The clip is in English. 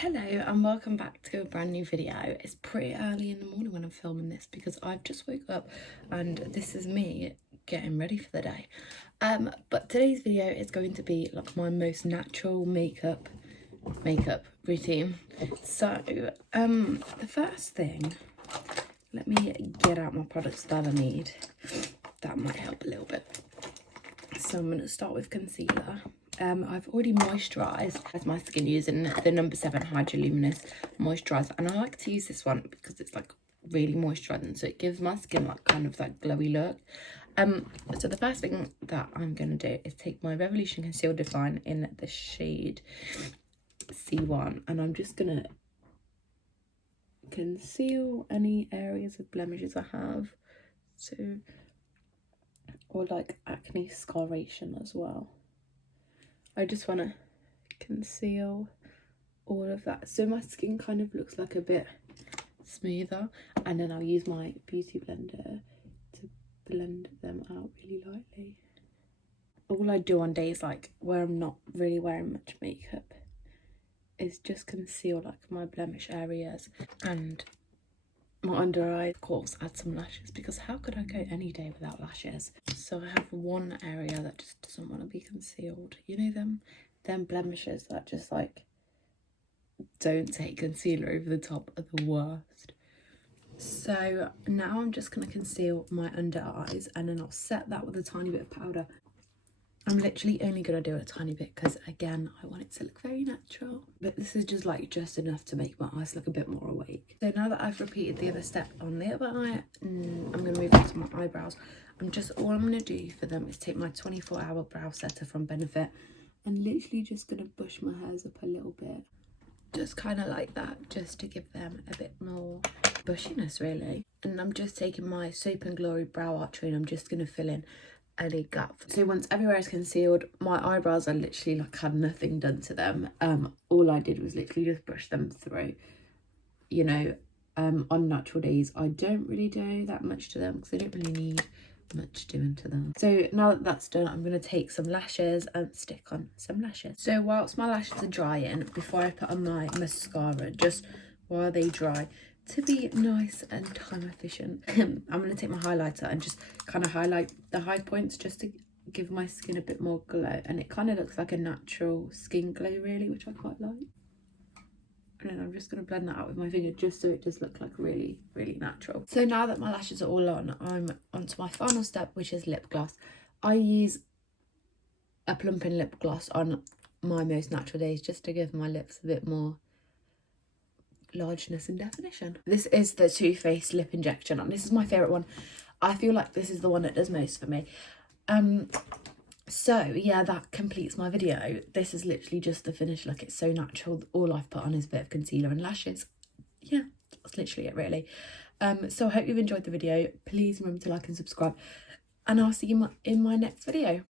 Hello and welcome back to a brand new video. It's pretty early in the morning when I'm filming this because I've just woke up and this is me getting ready for the day. But today's video is going to be like my most natural makeup routine. So the first thing, let me get out my products that I need. That might help a little bit. So I'm going to start with concealer. I've already moisturised my skin using the No. 7 Hydra-Luminous Moisturiser, and I like to use this one because it's like really moisturising, so it gives my skin like kind of that glowy look. So the first thing that I'm going to do is take my Revolution Conceal Define in the shade C1, and I'm just going to conceal any areas of blemishes I have, so, or like acne scarration as well. I just want to conceal all of that so my skin kind of looks like a bit smoother, and then I'll use my beauty blender to blend them out really lightly. All I do on days like where I'm not really wearing much makeup is just conceal like my blemish areas and my under eye. Of course, add some lashes, because how could I go any day without lashes? So I have one area that just doesn't want to be concealed. You know, them blemishes that just like don't take concealer over the top are the worst. So now I'm just going to conceal my under eyes, and then I'll set that with a tiny bit of powder. I'm literally only going to do a tiny bit because, again, I want it to look very natural. But this is just enough to make my eyes look a bit more awake. So now that I've repeated the other step on the other eye, I'm going to move on to my eyebrows. All I'm going to do for them is take my 24-hour brow setter from Benefit and literally just going to bush my hairs up a little bit. Just kind of like that, just to give them a bit more bushiness, really. And I'm just taking my Soap and Glory Brow Archer and I'm just going to fill in any gap. So once everywhere is concealed, my eyebrows are literally like had nothing done to them. All I did was literally just brush them through. You know, on natural days I don't really do that much to them because I don't really need much doing to them. So now that that's done, I'm going to take some lashes and stick on some lashes. So whilst my lashes are drying, before I put on my mascara, just while they dry, to be nice and time efficient, I'm going to take my highlighter and just kind of highlight the high points just to give my skin a bit more glow, and it kind of looks like a natural skin glow really, which I quite like. And then I'm just going to blend that out with my finger just so it does look like really, really natural. So now that my lashes are all on, I'm on to my final step, which is lip gloss. I use a plumping lip gloss on my most natural days just to give my lips a bit more largeness and definition. This is the Too Faced Lip Injection, and this is my favourite one. I feel like this is the one that does most for me. So yeah, that completes my video. This is literally just the finished look. It's so natural. All I've put on is a bit of concealer and lashes. Yeah, that's literally it really. So I hope you've enjoyed the video. Please remember to like and subscribe, and I'll see you in my next video.